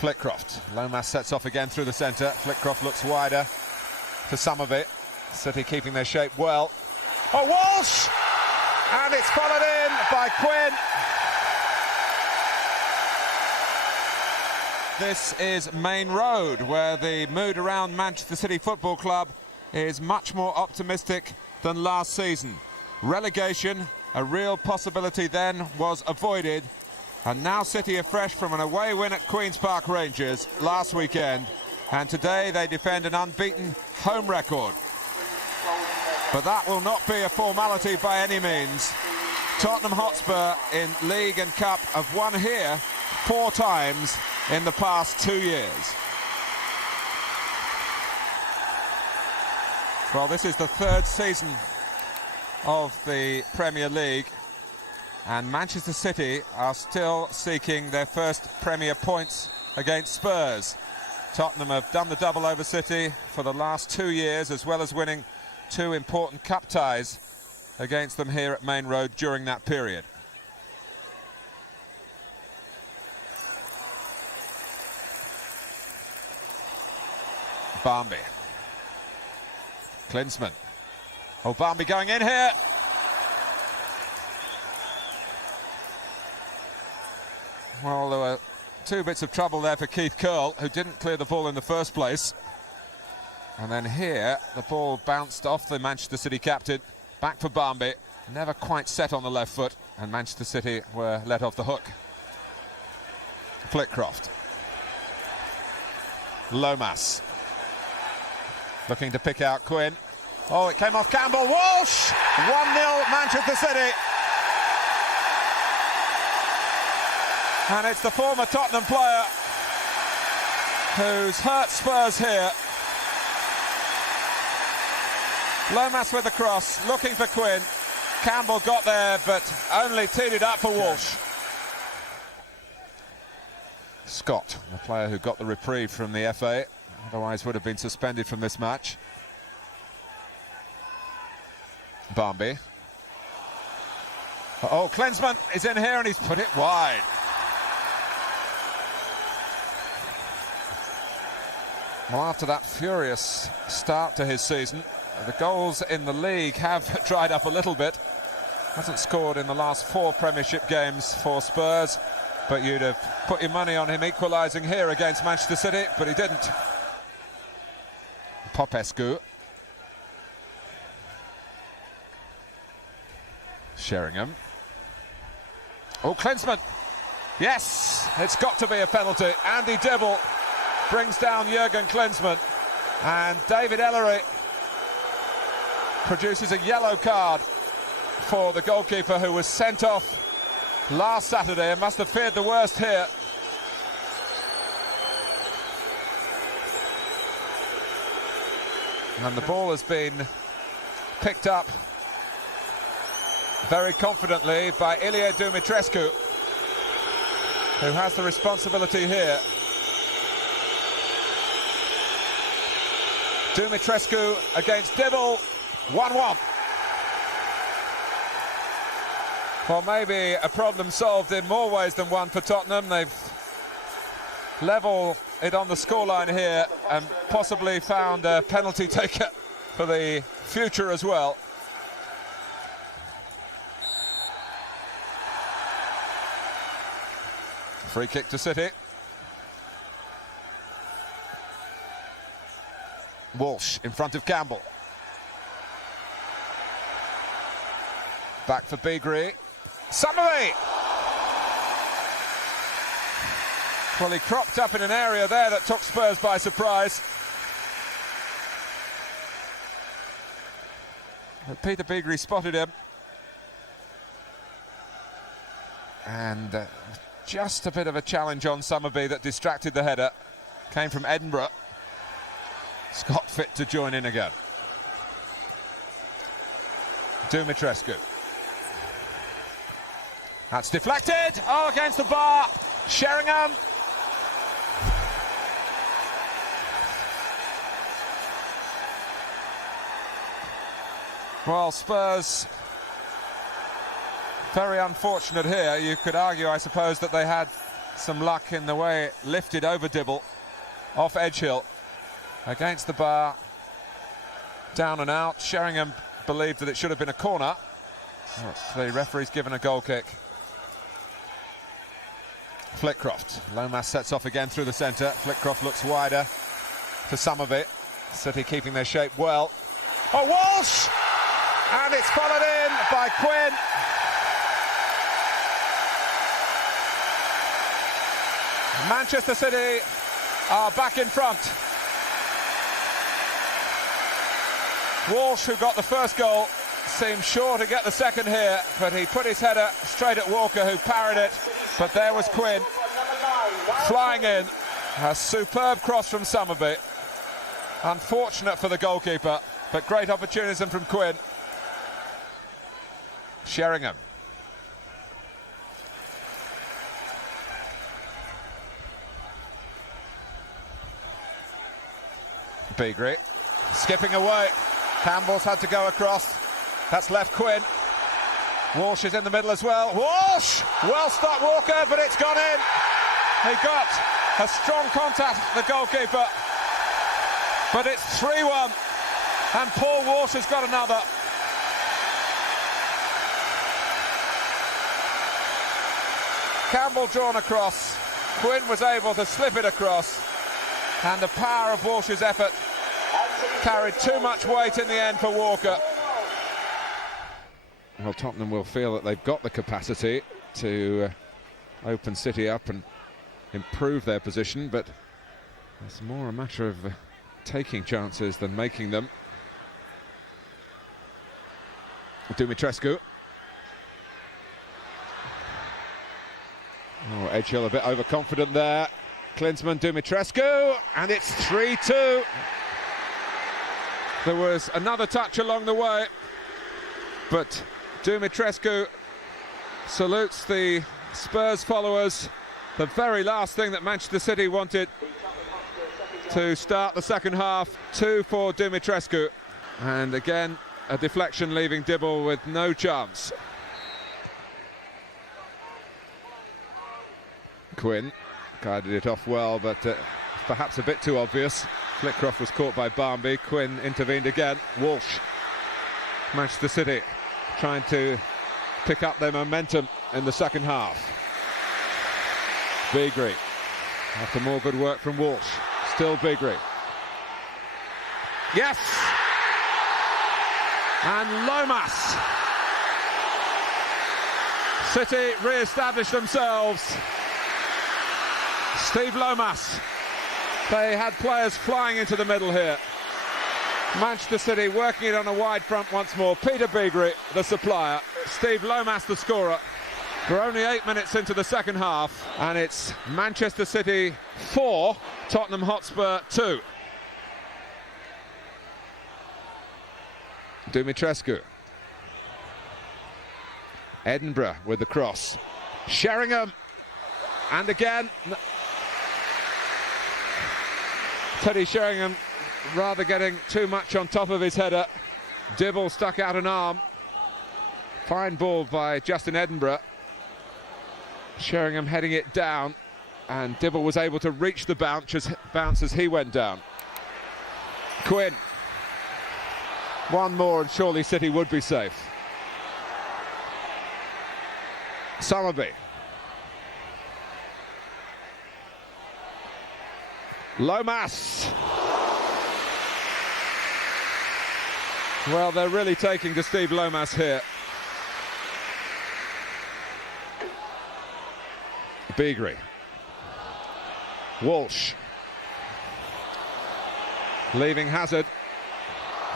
Flitcroft. Lomas sets off again through the centre. Flitcroft looks wider for some of it. City keeping their shape well. Oh, Walsh! And it's followed in by Quinn. This is Maine Road, where the mood around Manchester City Football Club is much more optimistic than last season. Relegation, a real possibility then, was avoided. And now City are fresh from an away win at Queen's Park Rangers last weekend. And today they defend an unbeaten home record. But that will not be a formality by any means. Tottenham Hotspur in League and Cup have won here 4 times in the past 2 years. Well, this is the 3rd season of the Premier League, and Manchester City are still seeking their first Premier points against Spurs. Tottenham have done the double over City for the last 2 years, as well as winning 2 important cup ties against them here at Maine Road during that period. Barmby. Klinsmann. Oh, Barmby going in here. Well, there were 2 bits of trouble there for Keith Curle, who didn't clear the ball in the first place. And then here, the ball bounced off the Manchester City captain. Back for Barmby. Never quite set on the left foot, and Manchester City were let off the hook. Flitcroft. Lomas. Looking to pick out Quinn. Oh, it came off Campbell. Walsh! 1-0 Manchester City. And it's the former Tottenham player who's hurt Spurs here. Lomas with the cross, looking for Quinn. Campbell got there, but only teed it up for Walsh. Scott, the player who got the reprieve from the FA, otherwise would have been suspended from this match. Barmby. Oh, Klinsmann is in here and he's put it wide. Well, after that furious start to his season, the goals in the league have dried up a little bit. Hasn't scored in the last 4 Premiership games for Spurs, but you'd have put your money on him equalising here against Manchester City, but he didn't. Popescu. Sheringham. Oh, Klinsmann. Yes, it's got to be a penalty. Andy Dibble brings down Jurgen Klinsmann, and David Ellery produces a yellow card for the goalkeeper who was sent off last Saturday and must have feared the worst here. And the ball has been picked up very confidently by Ilie Dumitrescu, who has the responsibility here. Dumitrescu against Dibble, 1-1. Well, maybe a problem solved in more ways than one for Tottenham. They've level it on the scoreline here and possibly found a penalty taker for the future as well. Free kick to City. Walsh in front of Campbell. Back for Beagrie. Summery! Well, he cropped up in an area there that took Spurs by surprise. But Peter Beagrie spotted him. And just a bit of a challenge on Summerby that distracted the header. Came from Edinburgh. Scott fit to join in again. Dumitrescu. That's deflected. Oh, against the bar. Sheringham. Well, Spurs, very unfortunate here. You could argue, I suppose, that they had some luck in the way it lifted over Dibble, off Edgehill, against the bar, down and out. Sheringham believed that it should have been a corner. The referee's given a goal kick. Flitcroft. Lomas sets off again through the centre. Flitcroft looks wider for some of it. City keeping their shape well. Oh, Walsh! And it's followed in by Quinn. Manchester City are back in front. Walsh, who got the first goal, seemed sure to get the second here, but he put his header straight at Walker, who parried it. But there was Quinn flying in. A superb cross from Summerby. Unfortunate for the goalkeeper, but great opportunism from Quinn. Sheringham. Beagrie skipping away. Campbell's had to go across. That's left Quinn. Walsh is in the middle as well. Walsh! Well stopped Walker, but it's gone in. He got a strong contact, the goalkeeper. But it's 3-1. And Paul Walsh has got another. Campbell drawn across. Quinn was able to slip it across. And the power of Walsh's effort carried too much weight in the end for Walker. Well, Tottenham will feel that they've got the capacity to open City up and improve their position, but it's more a matter of taking chances than making them. Dumitrescu. Oh, Edgehill a bit overconfident there. Klinsmann, Dumitrescu, and it's 3-2. There was another touch along the way, but Dumitrescu salutes the Spurs followers. The very last thing that Manchester City wanted to start the second half. 2 for Dumitrescu. And again, a deflection leaving Dibble with no chance. Quinn guided it off well, but perhaps a bit too obvious. Flitcroft was caught by Barmby. Quinn intervened again. Walsh. Manchester City trying to pick up their momentum in the second half. Beagrie. After more good work from Walsh. Still Beagrie. Yes! And Lomas. City re-established themselves. Steve Lomas. They had players flying into the middle here. Manchester City working it on a wide front once more. Peter Beagrie, the supplier. Steve Lomas, the scorer. We're only 8 minutes into the second half, and it's Manchester City 4, Tottenham Hotspur 2. Dumitrescu. Edinburgh with the cross. Sheringham. And again, Teddy Sheringham rather getting too much on top of his header. Dibble stuck out an arm. Fine ball by Justin Edinburgh. Sheringham heading it down, and Dibble was able to reach the bounce as he went down. Quinn. One more and surely City would be safe. Summerby. Lomas. Well, they're really taking to Steve Lomas here. Beagrie. Walsh. Leaving Hazard.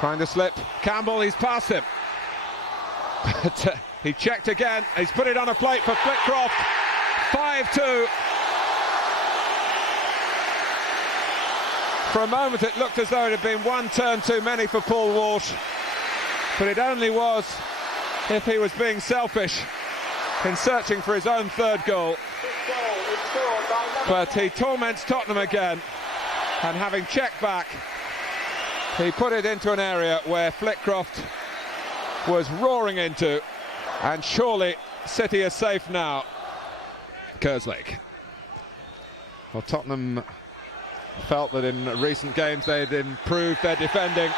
Trying to slip. Campbell, he's past him. But he checked again. He's put it on a plate for Flitcroft. 5-2. For a moment it looked as though it had been one turn too many for Paul Walsh, but it only was if he was being selfish in searching for his own third goal. But he torments Tottenham again, and having checked back, he put it into an area where Flitcroft was roaring into, and surely City is safe now. Kerslake. Well, Tottenham felt that in recent games they'd improved their defending,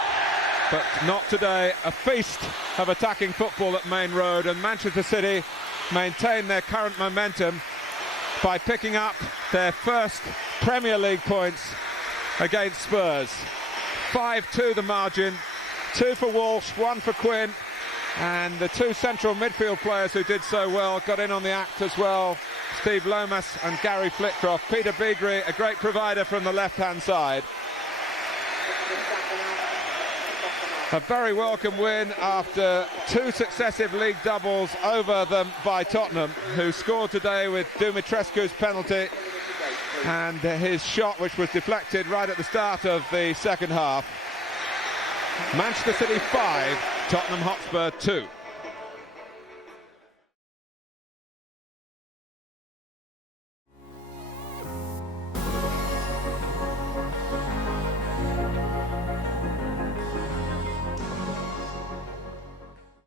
but not today. A feast of attacking football at Maine Road, and Manchester City maintain their current momentum by picking up their first Premier League points against Spurs. 5-2 the margin, 2 for Walsh, 1 for Quinn, and the 2 central midfield players who did so well got in on the act as well. Steve Lomas and Gary Flitcroft. Peter Beagrie, a great provider from the left-hand side. A very welcome win after 2 successive league doubles over them by Tottenham, who scored today with Dumitrescu's penalty and his shot, which was deflected right at the start of the second half. Manchester City 5, Tottenham Hotspur 2.